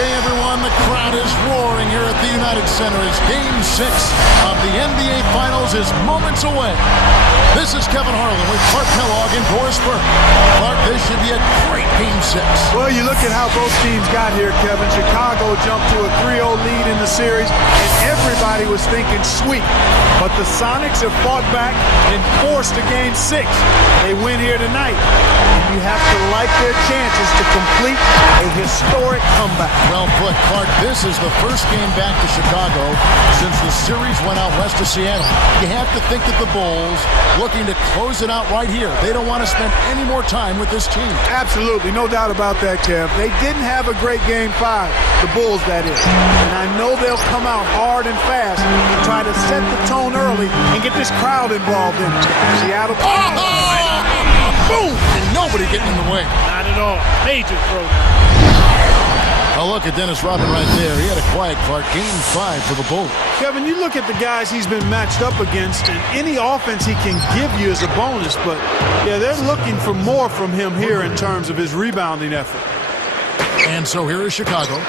day, everyone. The crowd is roaring here at the United Center as Game 6 of the NBA Finals is moments away. This is Kevin Harlan with Clark Kellogg and Doris Burke. Clark, this should be a great Game 6. Well, you look at how both teams got here, Kevin. Chicago jumped to a 3-0 lead in the series, and everybody was thinking sweep. But the Sonics have fought back and forced a Game 6. They win here tonight. And you have to like their chances to complete a historic comeback. Well put, Clark. This is the first game back to Chicago since the series went out west of Seattle. You have to think that the Bulls looking to close it out right here. They don't want to spend any more time with this team. Absolutely, no doubt about that, Kev. They didn't have a great Game 5, the Bulls, that is. And I know they'll come out hard and fast and try to set the tone early and get this crowd involved in it. Seattle. Boom! And nobody getting in the way. Not at all. Major throw. A look at Dennis Rodman right there. He had a quiet Clark. Game 5 for the Bulls. Kevin, you look at the guys he's been matched up against, and any offense he can give you is a bonus. But, yeah, they're looking for more from him here in terms of his rebounding effort. And so here is Chicago.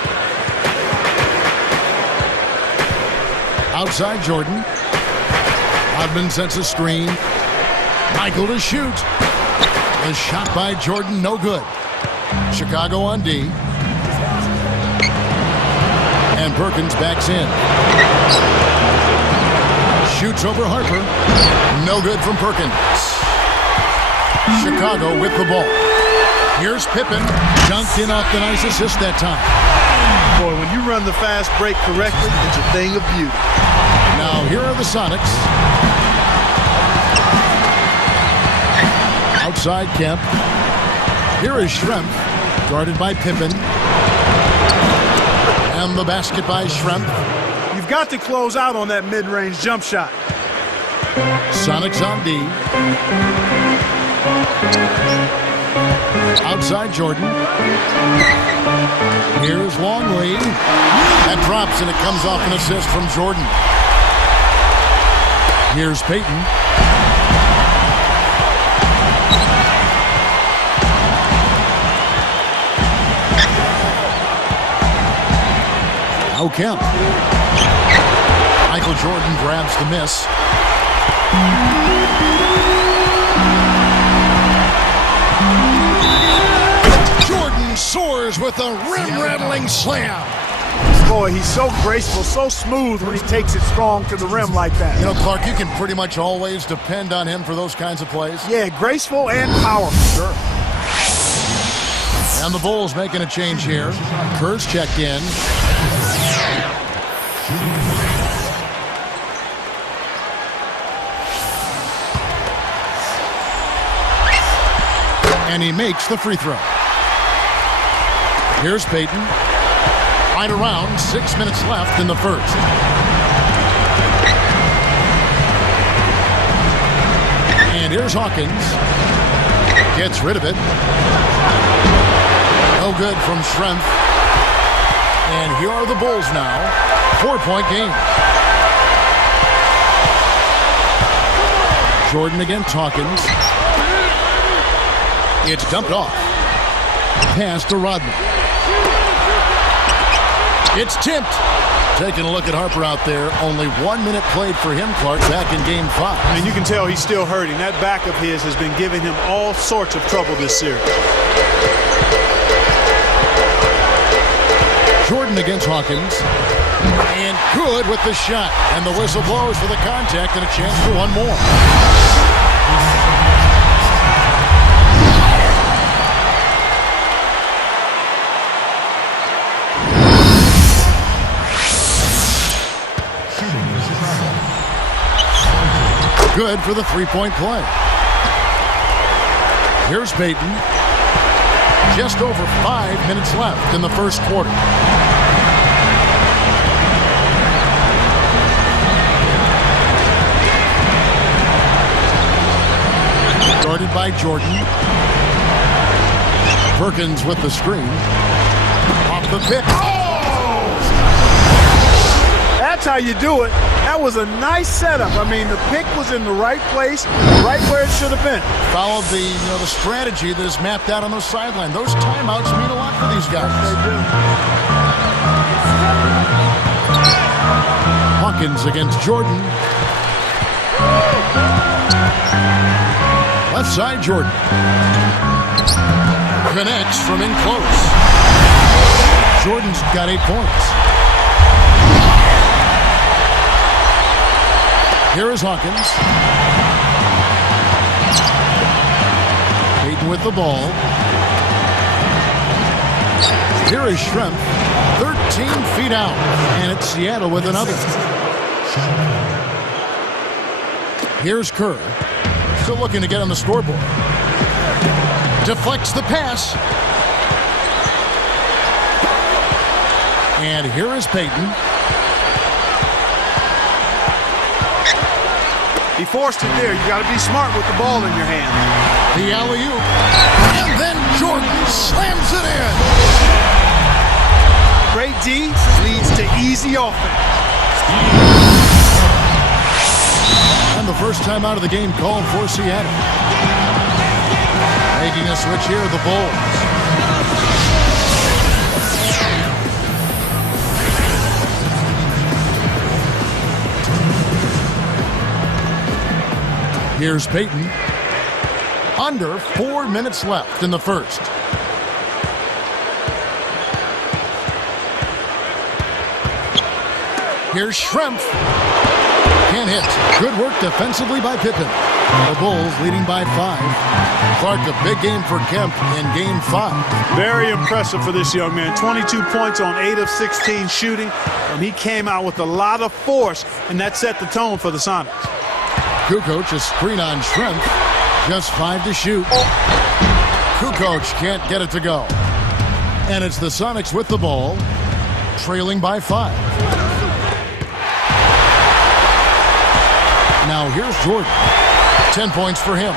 Outside Jordan. Rodman sets a screen. Michael to shoot. The shot by Jordan, no good. Chicago on D. And Perkins backs in. Shoots over Harper. No good from Perkins. Chicago with the ball. Here's Pippen. Dunked in off the nice assist that time. Boy, when you run the fast break correctly, it's a thing of beauty. Now here are the Sonics. Outside Kemp. Here is Schrempf, guarded by Pippen. And the basket by Schrempf. You've got to close out on that mid-range jump shot. Sonics on D. Outside Jordan. Here's Longley. That drops and it comes off an assist from Jordan. Here's Payton. Kemp. Michael Jordan grabs the miss. Jordan soars with a rim-rattling slam. Boy, he's so graceful, so smooth when he takes it strong to the rim like that. You know, Clark, you can pretty much always depend on him for those kinds of plays. Yeah, graceful and powerful. Sure. And the Bulls making a change here. Kerr's checked in. And he makes the free throw. Here's Payton. Right around 6 minutes left in the first. And here's Hawkins. Gets rid of it. No good from Schrempf. And here are the Bulls now. 4-point game. Jordan against Hawkins. It's dumped off. Pass to Rodman. It's tipped. Taking a look at Harper out there. Only 1 minute played for him, Clark, back in Game 5. I mean, you can tell he's still hurting. That back of his has been giving him all sorts of trouble this series. Jordan against Hawkins. And good with the shot. And the whistle blows for the contact and a chance for one more. Good for the three-point play. Here's Payton. Just over 5 minutes left in the first quarter. Guarded by Jordan. Perkins with the screen. Off the pick. Oh! That's how you do it. That was a nice setup. I mean, the pick was in the right place, right where it should have been. Followed the strategy that is mapped out on the sideline. Those timeouts mean a lot for these guys. They do. Hawkins against Jordan. Left side, Jordan. Connects from in close. Jordan's got 8 points. Here is Hawkins. Payton with the ball. Here is Schrempf. 13 feet out. And it's Seattle with another. Here's Kerr. Still looking to get on the scoreboard. Deflects the pass. And here is Payton. He forced it there. You got to be smart with the ball in your hand. The alley-oop. And then Jordan slams it in. Great D leads to easy offense. And the first time out of the game called for Seattle. Making a switch here, the Bulls. Here's Payton. Under 4 minutes left in the first. Here's Schrempf. Can't hit. Good work defensively by Pippen. The Bulls leading by 5. Clark, a big game for Kemp in Game 5. Very impressive for this young man. 22 points on 8 of 16 shooting. And he came out with a lot of force, and that set the tone for the Sonics. Kukoc, a screen on Schrempf. Just 5 to shoot. Kukoc can't get it to go. And it's the Sonics with the ball, trailing by 5. Now here's Jordan. 10 points for him.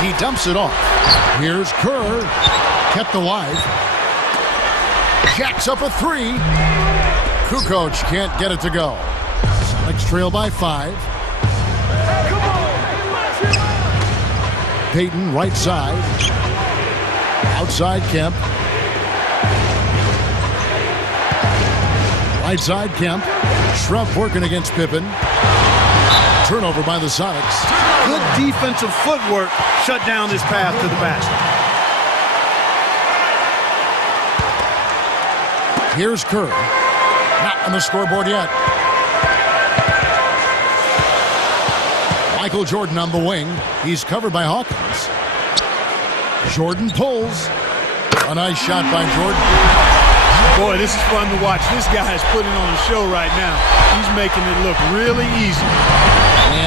He dumps it off. Here's Kerr. Kept alive. Jacks up a 3. Kukoc can't get it to go. Sonics trail by 5. Payton right side. Outside Kemp. Right side Kemp. Schrempf working against Pippen. Turnover by the Sonics. Good defensive footwork shut down this path to the basket. Here's Kerr. Not on the scoreboard yet. Michael Jordan on the wing. He's covered by Hawkins. Jordan pulls. A nice shot by Jordan. Boy, this is fun to watch. This guy is putting on a show right now. He's making it look really easy.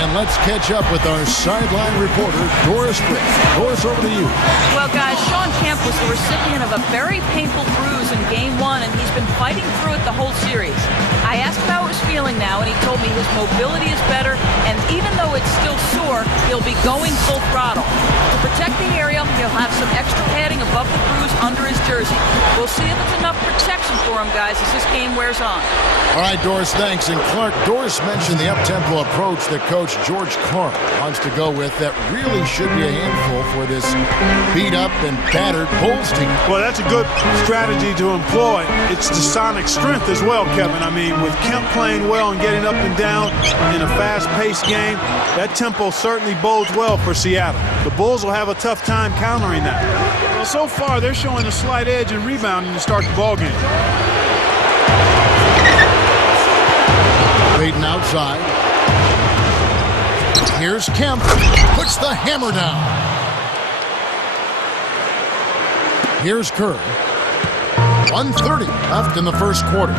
And let's catch up with our sideline reporter, Doris Britt. Doris, over to you. Well, guys, Shawn Kemp was the recipient of a very painful bruise in Game 1, and he's been fighting through it the whole series. I asked him how he was feeling now, and he told me his mobility is better, and even though it's still sore, he'll be going full throttle. To protect the area, he'll have some extra padding above the bruise under his jersey. We'll see if it's enough protection for him, guys, as this game wears on. All right, Doris, thanks. And Clark, Doris mentioned the up-tempo approach that Coach George Clark wants to go with. That really should be a handful for this beat-up and battered Bulls team. Well, that's a good strategy to employ. It's the Sonic strength as well, Kevin. I mean, with Kemp playing well and getting up and down in a fast-paced game, that tempo certainly bodes well for Seattle. The Bulls will have a tough time countering that. Well, so far, they're showing a slight edge in rebounding to start the ballgame. Payton outside. Here's Kemp. Puts the hammer down. Here's Kerr. 1:30 left in the first quarter.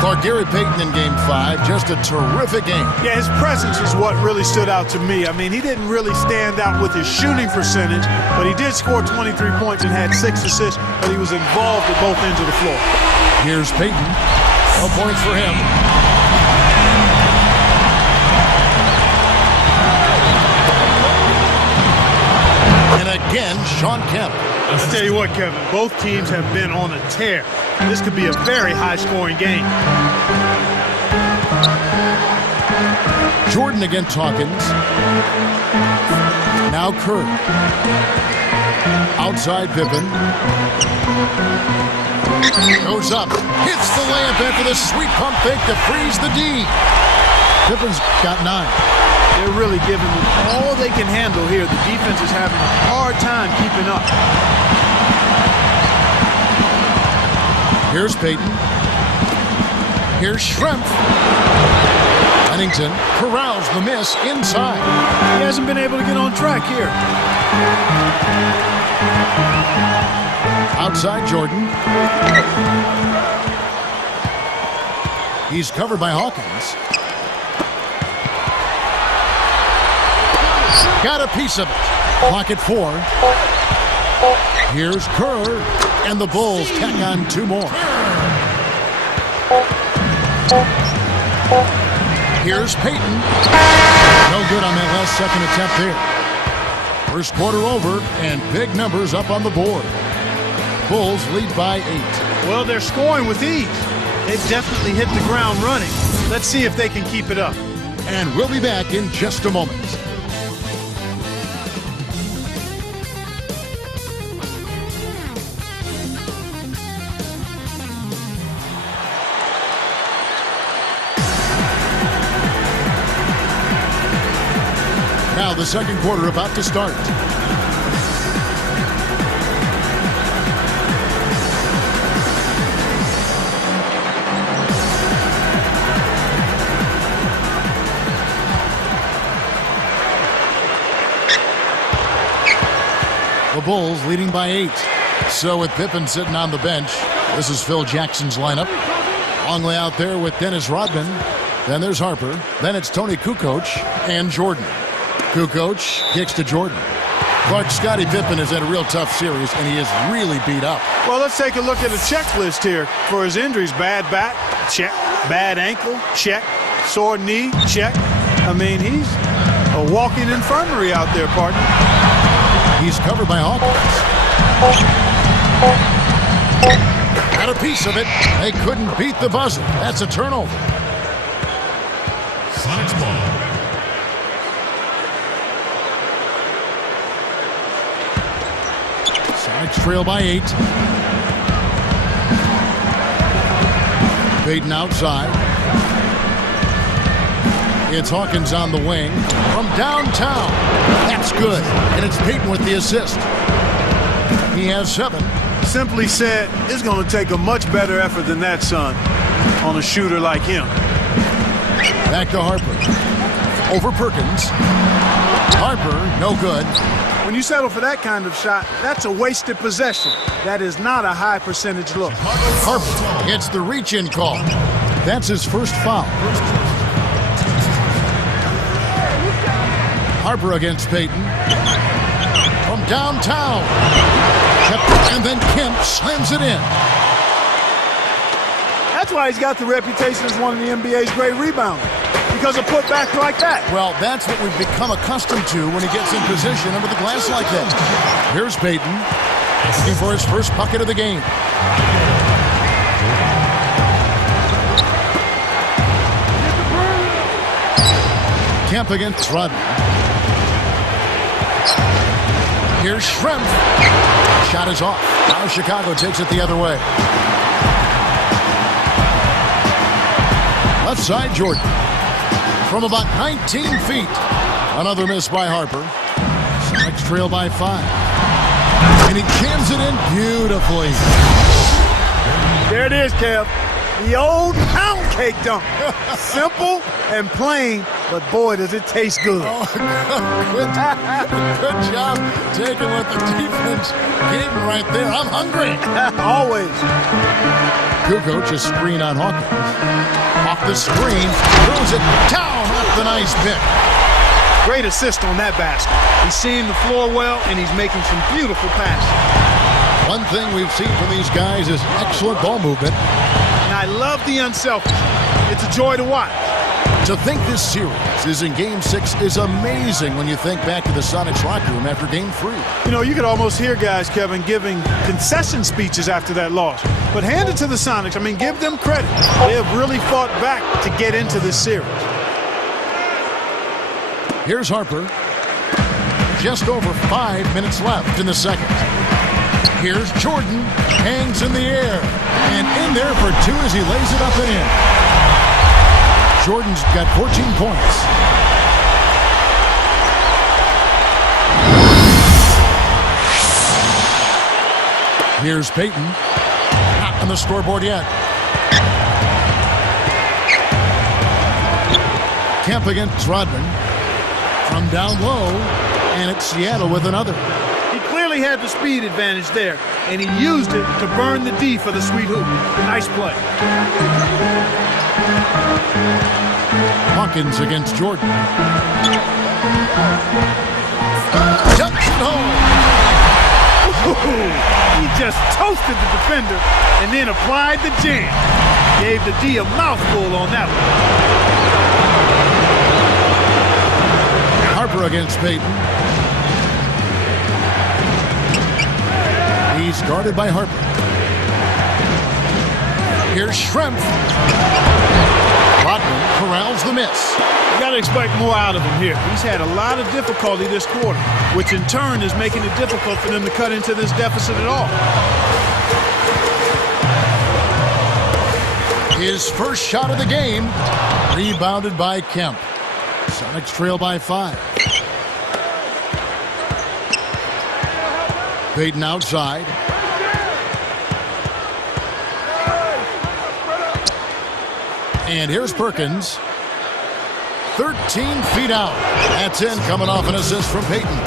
Clark, Gary Payton in Game 5. Just a terrific game. Yeah, his presence is what really stood out to me. I mean, he didn't really stand out with his shooting percentage, but he did score 23 points and had 6 assists, but he was involved at both ends of the floor. Here's Payton. 12 points for him. And again, Shawn Kemp. I'll tell you what, Kevin, both teams have been on a tear. This could be a very high-scoring game. Jordan against Hawkins. Now Kerr. Outside Pippen. Goes up. Hits the layup after the sweet pump fake to freeze the D. Pippen's got 9. They're really giving them all they can handle here. The defense is having a hard time keeping up. Here's Payton. Here's Schrempf. Pennington corrals the miss inside. He hasn't been able to get on track here. Outside Jordan. He's covered by Hawkins. Got a piece of it. Clock at 4. Here's Kerr. And the Bulls tack on 2 more. Here's Payton. No good on that last second attempt there. First quarter over, and big numbers up on the board. Bulls lead by 8. Well, they're scoring with ease. They've definitely hit the ground running. Let's see if they can keep it up. And we'll be back in just a moment. Now the second quarter about to start. The Bulls leading by 8. So with Pippen sitting on the bench, this is Phil Jackson's lineup. Longley out there with Dennis Rodman. Then there's Harper. Then it's Tony Kukoc and Jordan. Kukoc kicks to Jordan. Clark, Scottie Pippen has had a real tough series, and he is really beat up. Well, let's take a look at a checklist here for his injuries. Bad back, check. Bad ankle, check. Sore knee, check. I mean, he's a walking infirmary out there, partner. He's covered by Hawkins. Got a piece of it. They couldn't beat the buzzer. That's a turnover. Sonics ball. Sonics trail by 8. Payton outside. It's Hawkins on the wing from downtown. That's good. And it's Payton with the assist. He has 7. Simply said, it's going to take a much better effort than that, son, on a shooter like him. Back to Harper. Over Perkins. Harper, no good. When you settle for that kind of shot, that's a wasted possession. That is not a high percentage look. Harper gets the reach-in call. That's his first foul. Harper against Payton. From downtown. And then Kemp slams it in. That's why he's got the reputation as one of the NBA's great rebounders. Because of putbacks like that. Well, that's what we've become accustomed to when he gets in position under the glass like that. Here's Payton. Looking for his first bucket of the game. Kemp against Rodman. Here's Schrempf. Shot is off. Now Chicago takes it the other way. Left side, Jordan. From about 19 feet. Another miss by Harper. Sonics trail by 5. And he jams it in beautifully. There it is, Kev. The old pound cake dunk. Simple and plain, but boy, does it taste good. Oh, good job taking what the defense gave him right there. I'm hungry. Always. Kukoc a screen on Hawkins. Off the screen, throws it down off the nice pick. Great assist on that basket. He's seeing the floor well, and he's making some beautiful passes. One thing we've seen from these guys is excellent ball movement. And I love the unselfish. It's a joy to watch. To think this series is in Game 6 is amazing when you think back to the Sonics locker room after Game 3. You know, you could almost hear guys, Kevin, giving concession speeches after that loss. But hand it to the Sonics. I mean, give them credit. They have really fought back to get into this series. Here's Harper. Just over 5 minutes left in the second. Here's Jordan. Hangs in the air. And in there for two as he lays it up and in. Jordan's got 14 points. Here's Payton. Not on the scoreboard yet. Kemp against Rodman. From down low. And it's Seattle with another. He clearly had the speed advantage there, and he used it to burn the D for the sweet hoop. Nice play. Hawkins against Jordan. Jumps it home. He just toasted the defender and then applied the jam. Gave the D a mouthful on that one. Harper against Payton. He's guarded by Harper. Here's Schrempf. Rodman corrals the miss. You got to expect more out of him here. He's had a lot of difficulty this quarter, which in turn is making it difficult for them to cut into this deficit at all. His first shot of the game, rebounded by Kemp. Sonics trail by 5. Payton outside. And here's Perkins. 13 feet out. That's in, coming off an assist from Payton.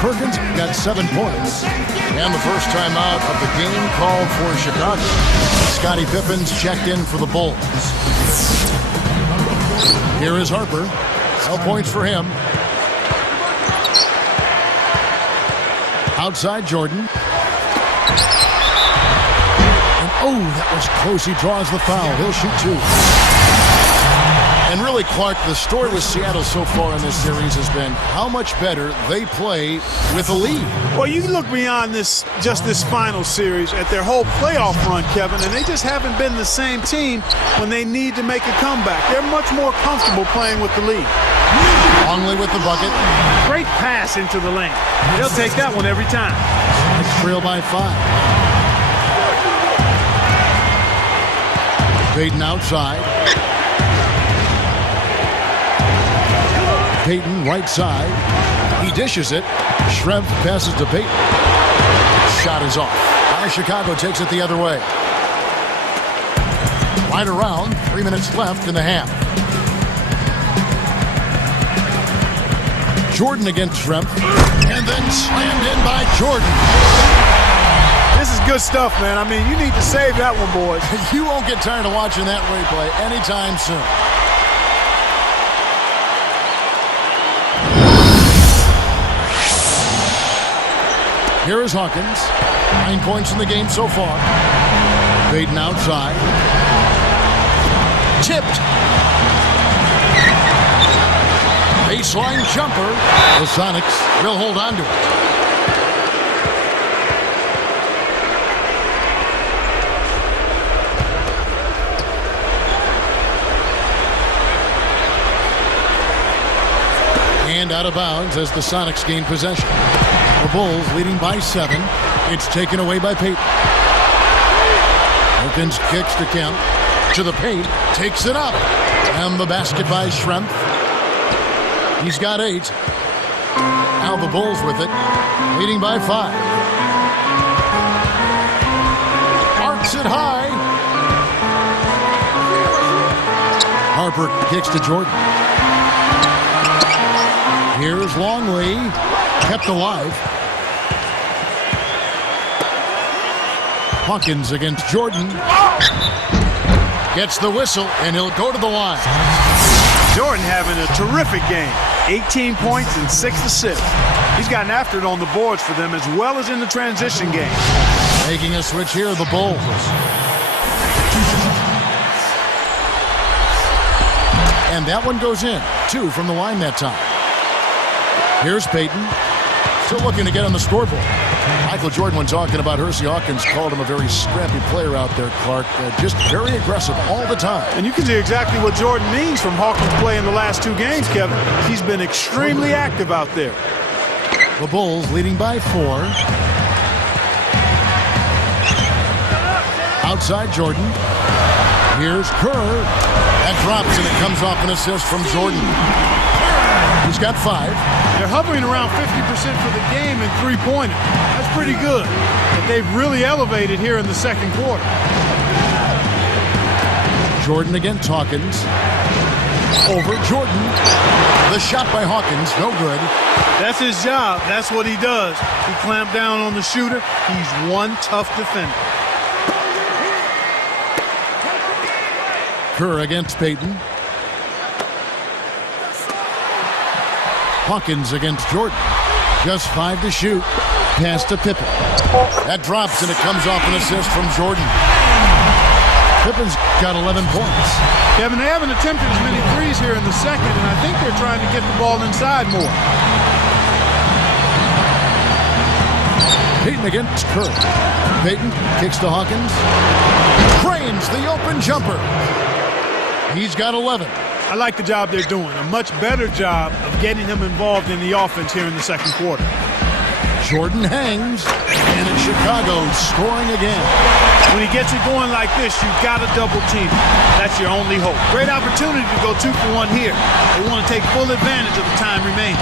Perkins got 7 points. And the first time out of the game called for Chicago. Scottie Pippen's checked in for the Bulls. Here is Harper. No points for him. Outside Jordan. And that was close. He draws the foul. He'll shoot 2. And really, Clark, the story with Seattle so far in this series has been how much better they play with a lead. Well, you look beyond this final series at their whole playoff run, Kevin, and they just haven't been the same team when they need to make a comeback. They're much more comfortable playing with the lead. Longley with the bucket. Great pass into the lane. They'll take that one every time. It's trail by 5. Payton outside. Payton right side. He dishes it. Schrempf passes to Payton. Shot is off. Now Chicago takes it the other way. Right around. 3 minutes left in the half. Jordan against Schrempf. And then slammed in by Jordan. This is good stuff, man. I mean, you need to save that one, boys. You won't get tired of watching that replay anytime soon. Here is Hawkins. 9 points in the game so far. Payton outside. Tipped. Baseline jumper. The Sonics will hold on to it. And out of bounds as the Sonics gain possession. The Bulls leading by 7. It's taken away by Payton. Perkins kicks to Kemp. To the paint. Takes it up. And the basket by Schrempf. He's got 8. Now the Bulls with it. Leading by 5. Arcs it high. Harper kicks to Jordan. Here's Longley. Kept alive. Hawkins against Jordan. Gets the whistle, and he'll go to the line. Jordan having a terrific game. 18 points and 6 assists. He's gotten after it on the boards for them as well as in the transition game. Making a switch here, the Bulls. And that one goes in. 2 from the line that time. Here's Payton. Still looking to get on the scoreboard. Michael Jordan, when talking about Hersey Hawkins, called him a very scrappy player out there, Clark. Just very aggressive all the time. And you can see exactly what Jordan means from Hawkins' play in the last 2 games, Kevin. He's been extremely active out there. The Bulls leading by 4. Outside Jordan. Here's Kerr. That drops, and it comes off an assist from Jordan. He's got 5. They're hovering around 50% for the game in three-pointer. That's pretty good. But they've really elevated here in the second quarter. Jordan against Hawkins. Over Jordan. The shot by Hawkins, no good. That's his job. That's what he does. He clamped down on the shooter. He's one tough defender. Kerr against Payton. Hawkins against Jordan. Just 5 to shoot. Pass to Pippen. That drops, and it comes off an assist from Jordan. Pippen's got 11 points. Kevin, they haven't attempted as many threes here in the second, and I think they're trying to get the ball inside more. Payton against Kerr. Payton kicks to Hawkins. Drains the open jumper. He's got 11. I like the job they're doing. A much better job of getting him involved in the offense here in the second quarter. Jordan hangs, and it's Chicago scoring again. When he gets it going like this, you've got to double team. That's your only hope. Great opportunity to go 2 for 1 here. They want to take full advantage of the time remaining.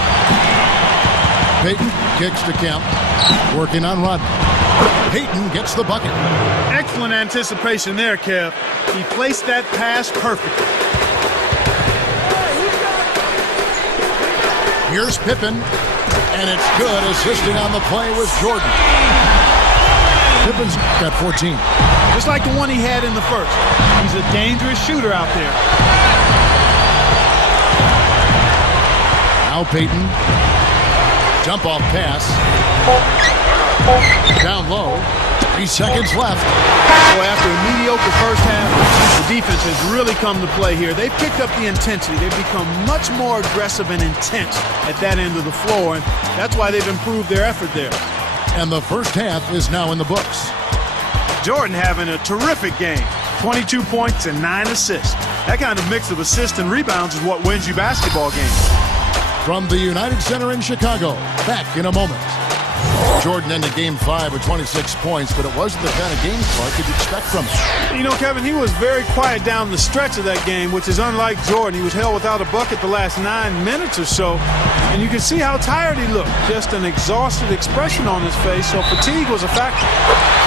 Payton kicks to Kemp, working on Rodman. Payton gets the bucket. Excellent anticipation there, Kev. He placed that pass perfectly. Here's Pippen, and it's good. Assisting on the play was Jordan. Pippen's got 14. Just like the one he had in the first. He's a dangerous shooter out there. Now Payton. Jump off pass. Down low. 3 seconds left. Boy, after a mediocre first half, the defense has really come to play here. They've picked up the intensity. They've become much more aggressive and intense at that end of the floor, and that's why they've improved their effort there. And the first half is now in the books. Jordan having a terrific game. 22 points and 9 assists. That kind of mix of assists and rebounds is what wins you basketball games. From the United Center in Chicago, back in a moment. Jordan ended Game 5 with 26 points, but it wasn't the kind of game, Clark, you'd expect from him. You know, Kevin, he was very quiet down the stretch of that game, which is unlike Jordan. He was held without a bucket the last 9 minutes or so, and you can see how tired he looked. Just an exhausted expression on his face, so fatigue was a factor.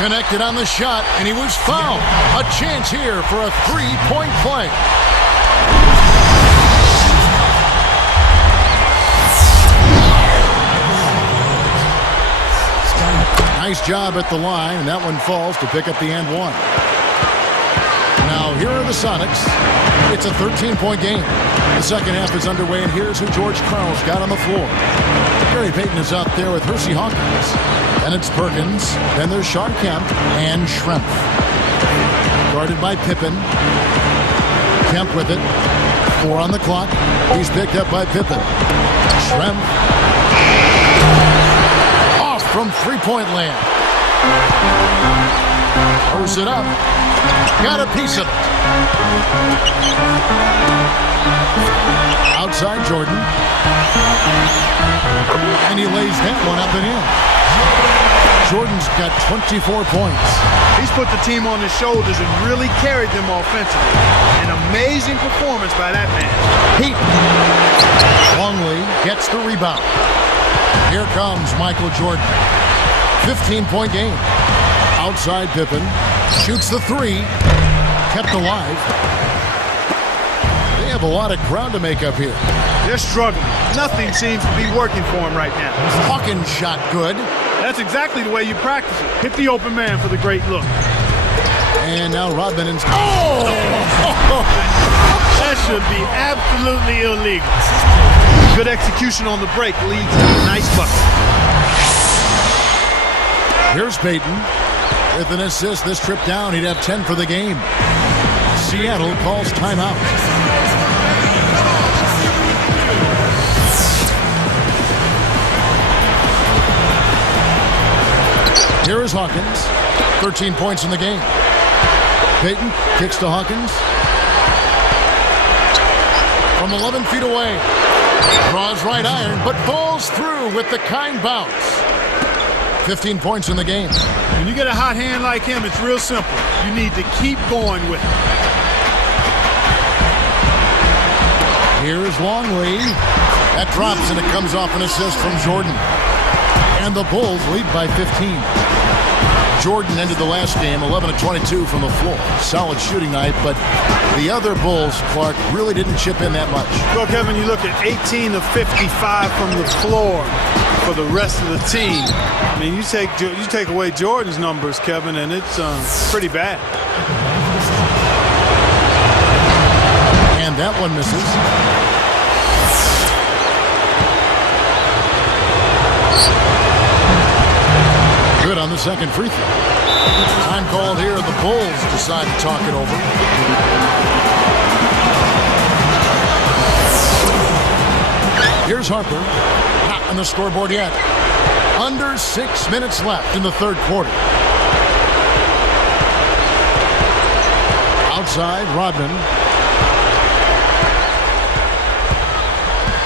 Connected on the shot, and he was fouled. A chance here for a 3-point play. Nice job at the line, and that one falls to pick up the and one. Now, here are the Sonics. It's a 13-point game. The second half is underway, and here's who George Karl's got on the floor. Gary Payton is out there with Hersey Hawkins. Then it's Perkins. Then there's Sean Kemp and Schrempf. Guarded by Pippen. Kemp with it. 4 on the clock. He's picked up by Pippen. Schrempf. From 3-point land. Throws it up. Got a piece of it. Outside Jordan. And he lays that one up and in. Jordan's got 24 points. He's put the team on his shoulders and really carried them offensively. An amazing performance by that man. Payton. Longley gets the rebound. Here comes Michael Jordan. 15-point game. Outside Pippen. Shoots the 3. Kept alive. They have a lot of ground to make up here. They're struggling. Nothing seems to be working for them right now. Hawkins shot good. That's exactly the way you practice it. Hit the open man for the great look. And now Rodman and... Oh! That should be absolutely illegal. Good execution on the break leads to a nice bucket. Here's Payton. With an assist this trip down, he'd have 10 for the game. Seattle calls timeout. Here is Hawkins. 13 points in the game. Payton kicks to Hawkins. From 11 feet away. Draws right iron, but falls through with the kind bounce. 15 points in the game. When you get a hot hand like him, it's real simple. You need to keep going with it. Here's Longley. That drops, and it comes off an assist from Jordan. And the Bulls lead by 15. Jordan ended the last game 11 of 22 from the floor. Solid shooting night, but the other Bulls, Clark, really didn't chip in that much. Well, Kevin, you look at 18 of 55 from the floor for the rest of the team. I mean, you take away Jordan's numbers, Kevin, and it's pretty bad. And that one misses. Good on the second free throw. Time called here. The Bulls decide to talk it over. Here's Harper. Not on the scoreboard yet. Under 6 minutes left in the third quarter. Outside, Rodman.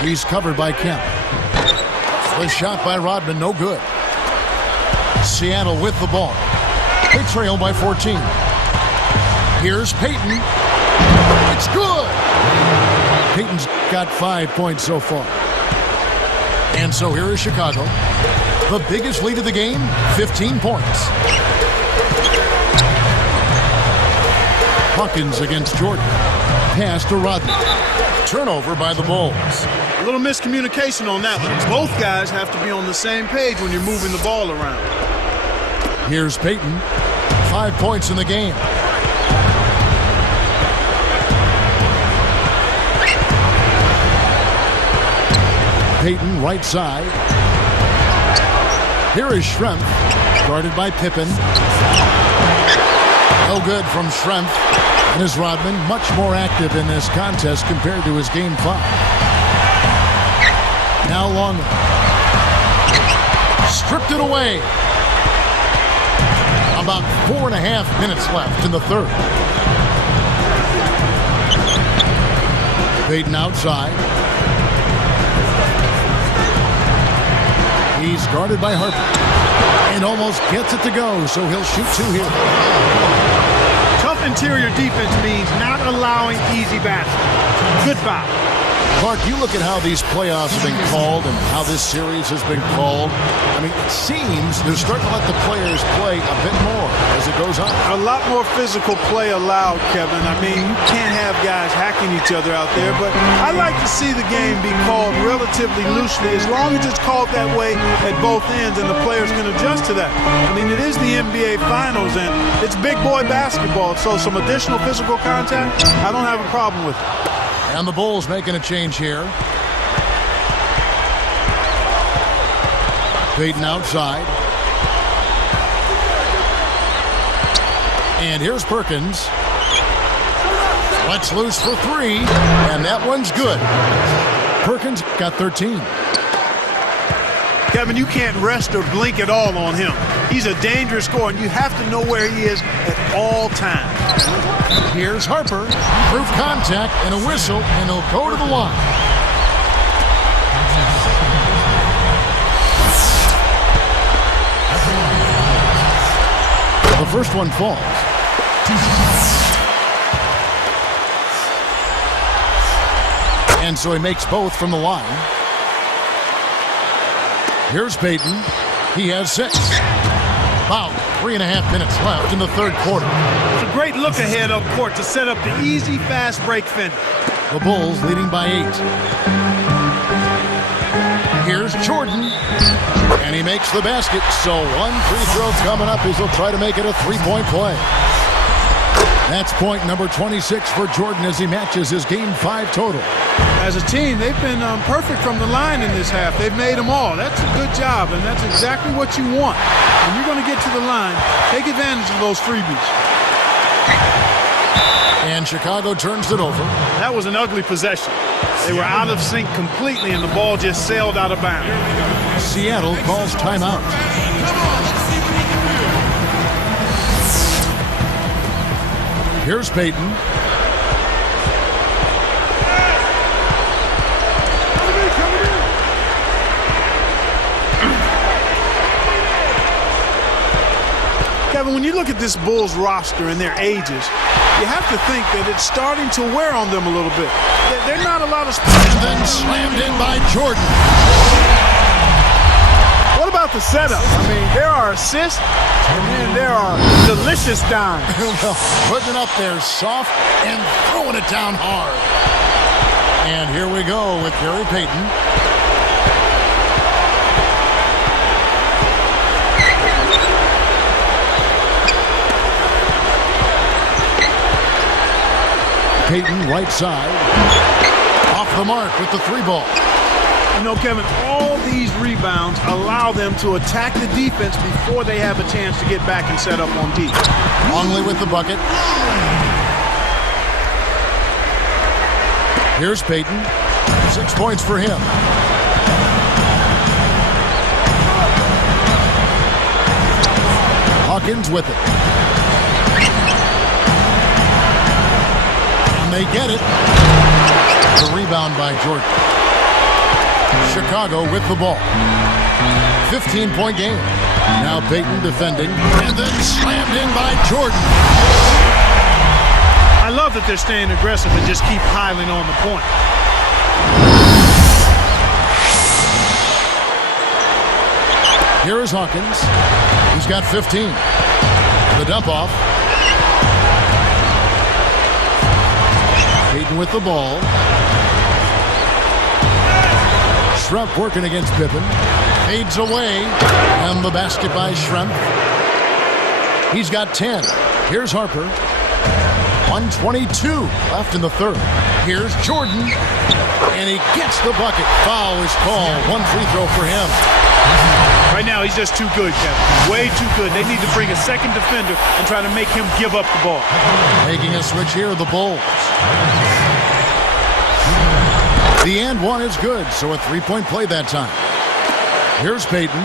He's covered by Kemp. The shot by Rodman, no good. Seattle with the ball. They trail by 14. Here's Payton. It's good. Payton's got 5 points so far. And so here is Chicago. The biggest lead of the game, 15 points. Hawkins against Jordan. Pass to Rodman. Turnover by the Bulls. A little miscommunication on that one. Both guys have to be on the same page when you're moving the ball around. Here's Payton. 5 points in the game. Payton, right side. Here is Schrempf, guarded by Pippen. No good from Schrempf. And is Rodman much more active in this contest compared to his game 5. Now Longley. Stripped it away. About 4.5 minutes left in the third. Payton outside. He's guarded by Harper. And almost gets it to go, so he'll shoot 2 here. Tough interior defense means not allowing easy baskets. Good foul. Clark, you look at how these playoffs have been called and how this series has been called. I mean, it seems they're starting to let the players play a bit more as it goes on. A lot more physical play allowed, Kevin. I mean, you can't have guys hacking each other out there, but I like to see the game be called relatively loosely as long as it's called that way at both ends and the players can adjust to that. I mean, it is the NBA Finals and it's big boy basketball, so some additional physical contact, I don't have a problem with it. And the Bulls making a change here. Payton outside. And here's Perkins. Lets loose for 3. And that one's good. Perkins got 13. Kevin, you can't rest or blink at all on him. He's a dangerous scorer, and you have to know where he is at all times. Here's Harper. Proof contact and a whistle, and he'll go to the line. The first one falls. And so he makes both from the line. Here's Payton. He has 6. About 3.5 minutes left in the third quarter. It's a great look ahead up court to set up the easy fast break finish. The Bulls leading by 8. Here's Jordan. And he makes the basket. So one free throw coming up as he'll try to make it a 3-point play. That's point number 26 for Jordan as he matches his game 5 total. As a team, they've been perfect from the line in this half. They've made them all. That's a good job, and that's exactly what you want. When you're going to get to the line, take advantage of those freebies. And Chicago turns it over. That was an ugly possession. They were out of sync completely, and the ball just sailed out of bounds. Seattle calls timeout. Here's Peyton. Kevin, when you look at this Bulls roster and their ages, you have to think that it's starting to wear on them a little bit. They're not a lot of... And then slammed in by Jordan. What about the setup? I mean, there are assists, and then there are delicious dimes. Well, putting it up there soft and throwing it down hard. And here we go with Gary Payton. Payton, right side. Off the mark with the three ball. You know, Kevin, all these rebounds allow them to attack the defense before they have a chance to get back and set up on D. Longley with the bucket. Here's Payton. 6 points for him. Hawkins with it. And they get it. The rebound by Jordan. Chicago with the ball. 15-point game. Now Payton defending. And then slammed in by Jordan. I love that they're staying aggressive and just keep piling on the point. Here is Hawkins. He's got 15. The dump off. Payton with the ball. Schrempf working against Pippen. Fades away. And the basket by Schrempf. He's got 10. Here's Harper. 1:22 left in the third. Here's Jordan. And he gets the bucket. Foul is called. One free throw for him. Right now, he's just too good, Kevin. Way too good. They need to bring a second defender and try to make him give up the ball. Making a switch here, the Bulls. The and one is good, so a three-point play that time. Here's Payton.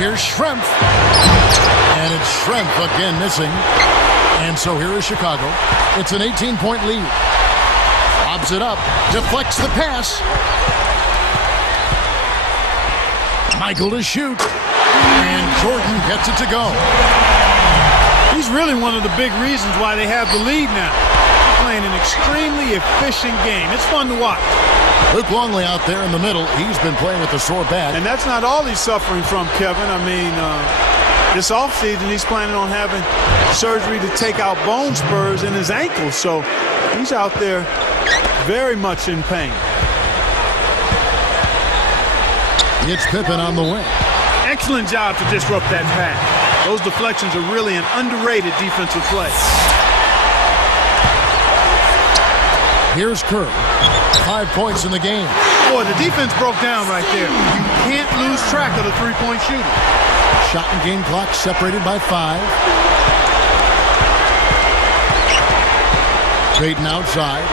Here's Schrempf. And it's Schrempf again missing. And so here is Chicago. It's an 18-point lead. Lobs it up. Deflects the pass. Michael to shoot. And Jordan gets it to go. He's really one of the big reasons why they have the lead now. They're playing an extremely efficient game. It's fun to watch. Luke Longley out there in the middle. He's been playing with a sore back. And that's not all he's suffering from, Kevin. I mean, this offseason he's planning on having surgery to take out bone spurs in his ankles. So he's out there very much in pain. It's Pippen on the wing. Excellent job to disrupt that pass. Those deflections are really an underrated defensive play. Here's Kerr. 5 points in the game. Boy, the defense broke down right there. You can't lose track of the three-point shooting. Shot and game clock separated by 5. Payton outside.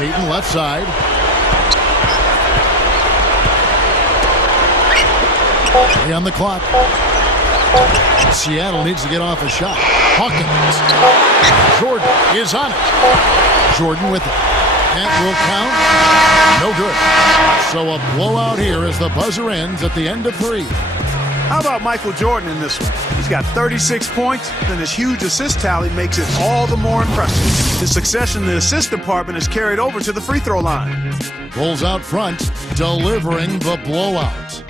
Payton left side. On the clock. Seattle needs to get off a shot. Hawkins. Jordan is on it. Jordan with it. That will count. No good. So a blowout here as the buzzer ends at the end of 3. How about Michael Jordan in this one? He's got 36 points, and his huge assist tally makes it all the more impressive. His success in the assist department is carried over to the free throw line. Bulls out front, delivering the blowout.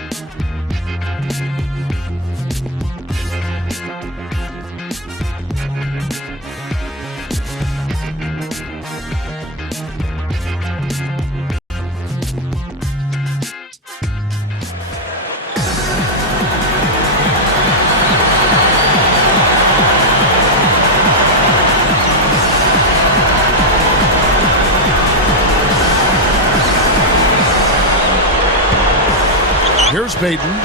Here's Payton.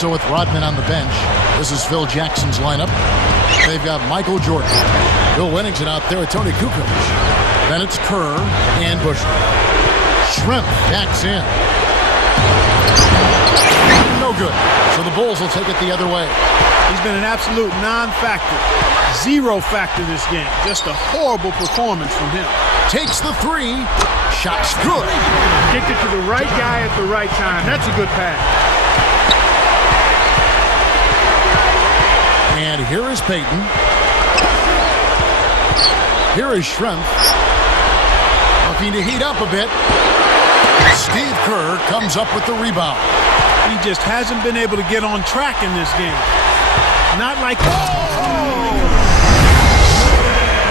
So with Rodman on the bench, this is Phil Jackson's lineup. They've got Michael Jordan. Bill Wennington out there with Tony Kukoc. Then it's Kerr and Bush. Shrimp backs in. No good. So the Bulls will take it the other way. He's been an absolute non-factor. Zero factor this game. Just a horrible performance from him. Takes the three. Shot's good. Kicked it to the right guy at the right time. That's a good pass. And here is Payton. Here is Shrimp. Looking to heat up a bit. Steve Kerr comes up with the rebound. He just hasn't been able to get on track in this game. Not like...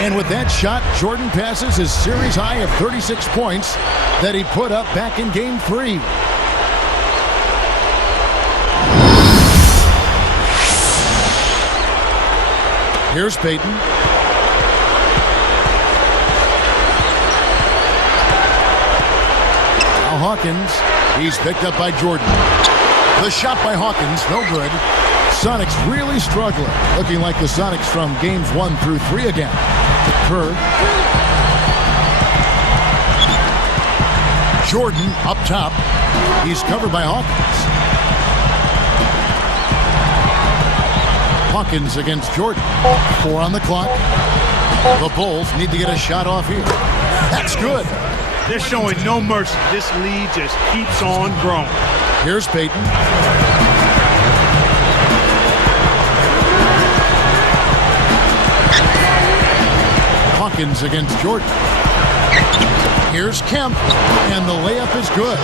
And with that shot, Jordan passes his series high of 36 points that he put up back in Game 3. Here's Payton. Now Hawkins. He's picked up by Jordan. The shot by Hawkins, no good. Sonics really struggling. Looking like the Sonics from games 1 through 3 again. Kerr. Jordan up top. He's covered by Hawkins. Hawkins against Jordan. 4 on the clock. The Bulls need to get a shot off here. That's good. They're showing no mercy. This lead just keeps on growing. Here's Payton. Hawkins against Jordan. Here's Kemp, and the layup is good.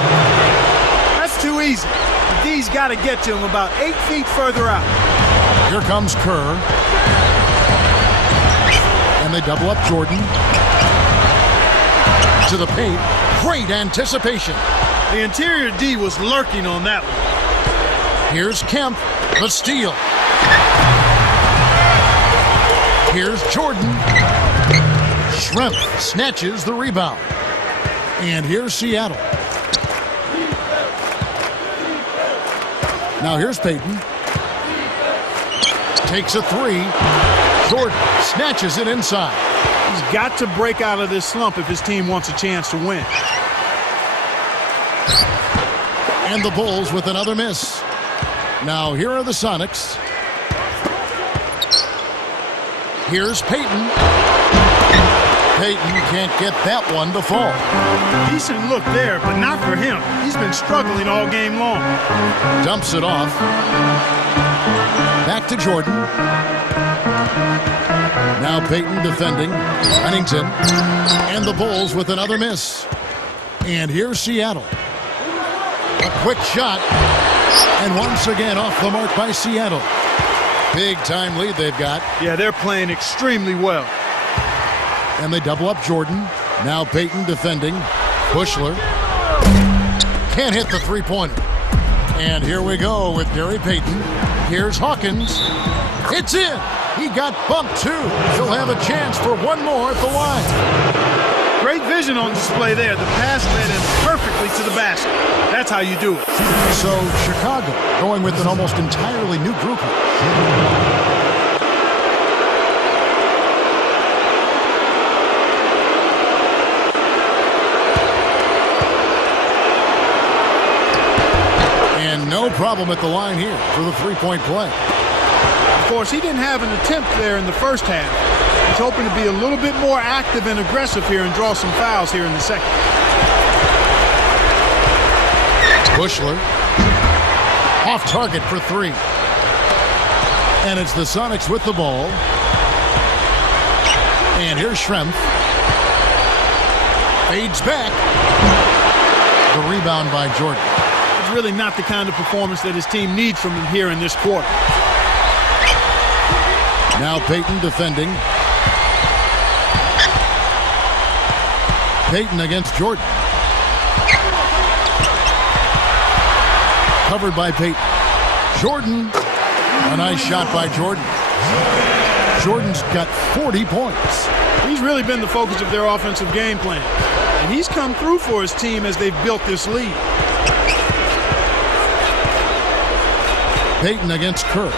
That's too easy. The D's got to get to him about 8 feet further out. Here comes Kerr. And they double up Jordan. To the paint. Great anticipation. The interior D was lurking on that one. Here's Kemp. The steal. Here's Jordan. Shrimp snatches the rebound. And here's Seattle. Now here's Payton. Takes a three. Jordan snatches it inside. He's got to break out of this slump if his team wants a chance to win. And the Bulls with another miss. Now here are the Sonics. Here's Payton. Payton can't get that one to fall. Decent look there, but not for him. He's been struggling all game long. Dumps it off. Back to Jordan. Now Payton defending. Wennington. And the Bulls with another miss. And here's Seattle. A quick shot. And once again off the mark by Seattle. Big time lead they've got. Yeah, they're playing extremely well. And they double up Jordan. Now Payton defending. Bushler. Can't hit the three-pointer. And here we go with Gary Payton. Here's Hawkins. It's in. He got bumped too. He'll have a chance for one more at the line. Great vision on display there. The pass led him perfectly to the basket. That's how you do it. So Chicago going with an almost entirely new group. And no problem at the line here for the three-point play. Of course, he didn't have an attempt there in the first half. He's hoping to be a little bit more active and aggressive here and draw some fouls here in the second. Bushler. Off target for three. And it's the Sonics with the ball. And here's Schrempf. Fades back. The rebound by Jordan. It's really not the kind of performance that his team needs from him here in this quarter. Now Payton defending. Payton against Jordan. Covered by Payton. Jordan. A nice shot by Jordan. Jordan's got 40 points. He's really been the focus of their offensive game plan. And he's come through for his team as they've built this lead. Payton against Kerr.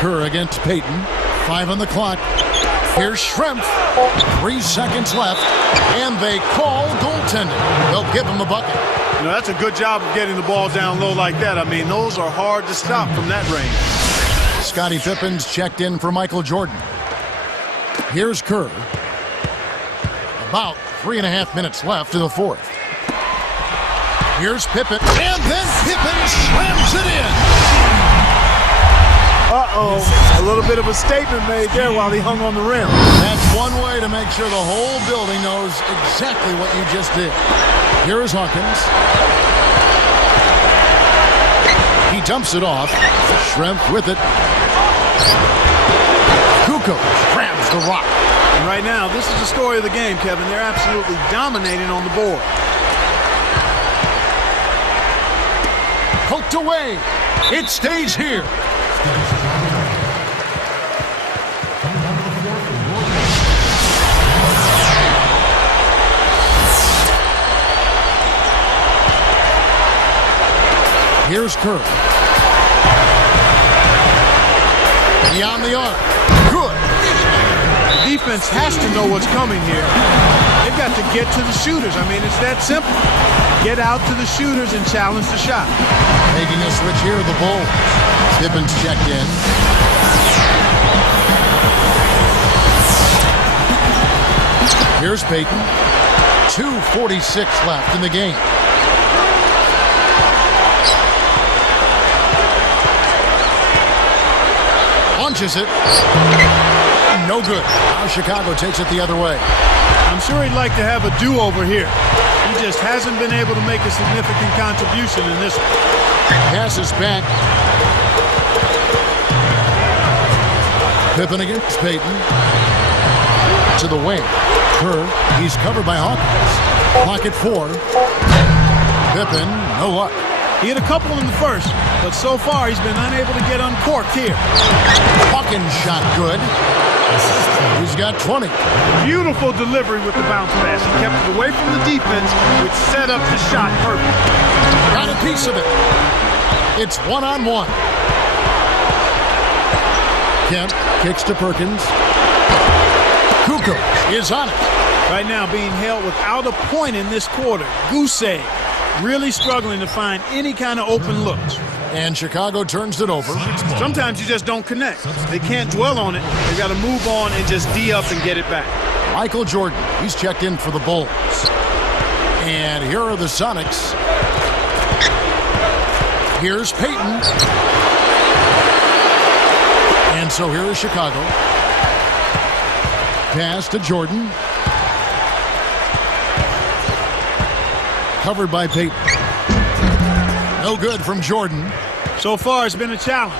Kerr against Payton. 5 on the clock. Here's Schrempf. 3 seconds left. And they call goaltending. They'll give him the bucket. You know, that's a good job of getting the ball down low like that. I mean, those are hard to stop from that range. Scottie Pippen's checked in for Michael Jordan. Here's Kerr. About 3.5 minutes left in the fourth. Here's Pippen. And then Pippen slams it in. Uh-oh. A little bit of a statement made there while he hung on the rim. That's one way to make sure the whole building knows exactly what you just did. Here is Hawkins. He dumps it off. Schrempf with it. Kukoc grabs the rock. And right now, this is the story of the game, Kevin. They're absolutely dominating on the board. Poked away. It stays here. Here's Kerr. Beyond the arc. Good. The defense has to know what's coming here. They've got to get to the shooters. I mean, it's that simple. Get out to the shooters and challenge the shot. Making a switch here, the Bulls. Pippen's checked in. Here's Payton. 2:46 left in the game. Launches it. No good. Now Chicago takes it the other way. I'm sure he'd like to have a do-over here. He just hasn't been able to make a significant contribution in this one. Passes back. Pippen against Payton. To the wing. Kerr. He's covered by Hawkins. Clock at 4. Pippen, no luck. He had a couple in the first, but so far he's been unable to get uncorked here. Hawkins shot good. He's got 20. Beautiful delivery with the bounce pass. He kept it away from the defense, which set up the shot perfect. Got a piece of it. It's 1-on-1. Kemp kicks to Perkins. Kukoc is on it. Right now being held without a point in this quarter. Goose egg. Really struggling to find any kind of open looks. And Chicago turns it over. Sometimes you just don't connect. They can't dwell on it. They've got to move on and just D-up and get it back. Michael Jordan, he's checked in for the Bulls. And here are the Sonics. Here's Payton. And so here is Chicago. Pass to Jordan. Covered by Payton. No good from Jordan. So far, it's been a challenge.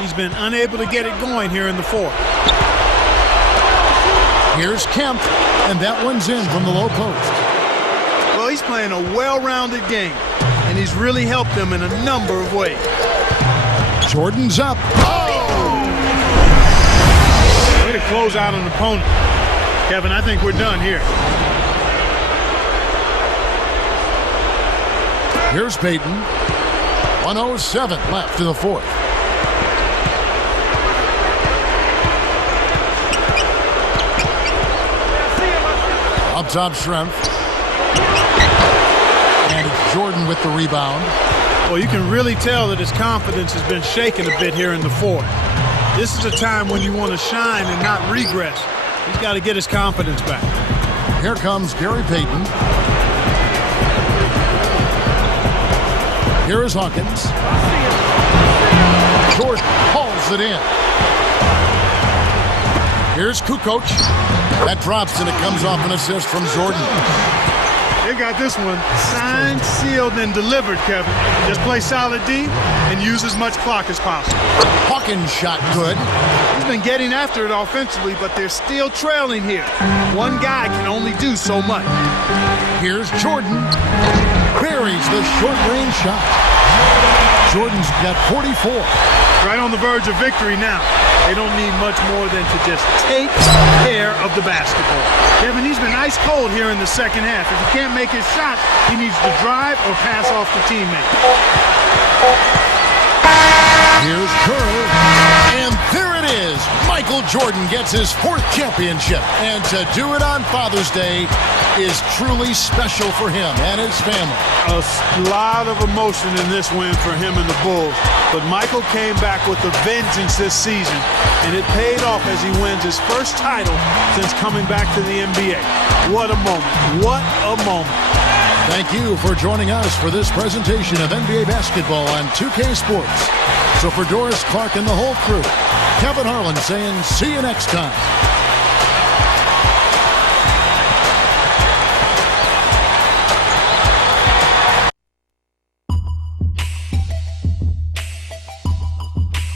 He's been unable to get it going here in the fourth. Here's Kemp, and that one's in from the low post. Well, he's playing a well-rounded game, and he's really helped them in a number of ways. Jordan's up. Oh! Way to close out an opponent. Kevin, I think we're done here. Here's Payton. 1:07 left in the fourth. Up top, Schrempf. And it's Jordan with the rebound. Well, you can really tell that his confidence has been shaken a bit here in the fourth. This is a time when you want to shine and not regress. He's got to get his confidence back. Here comes Gary Payton. Here is Hawkins. Jordan hauls it in. Here's Kukoc. That drops and it comes off an assist from Jordan. They got this one signed, sealed, and delivered, Kevin. Just play solid D and use as much clock as possible. Hawkins shot good. He's been getting after it offensively, but they're still trailing here. One guy can only do so much. Here's Jordan. Buries the short-range shot. Jordan's got 44. Right on the verge of victory now. They don't need much more than to just take care of the basketball. Kevin, he's been ice cold here in the second half. If he can't make his shot, he needs to drive or pass off the teammate. Here's Curl, and there it is. Michael Jordan gets his 4th championship, and to do it on Father's Day is truly special for him and his family. A lot of emotion in this win for him and the Bulls, but Michael came back with a vengeance this season, and it paid off as he wins his first title since coming back to the NBA. What a moment. What a moment. Thank you for joining us for this presentation of NBA basketball on 2K Sports. So for Doris Clark and the whole crew, Kevin Harlan saying see you next time.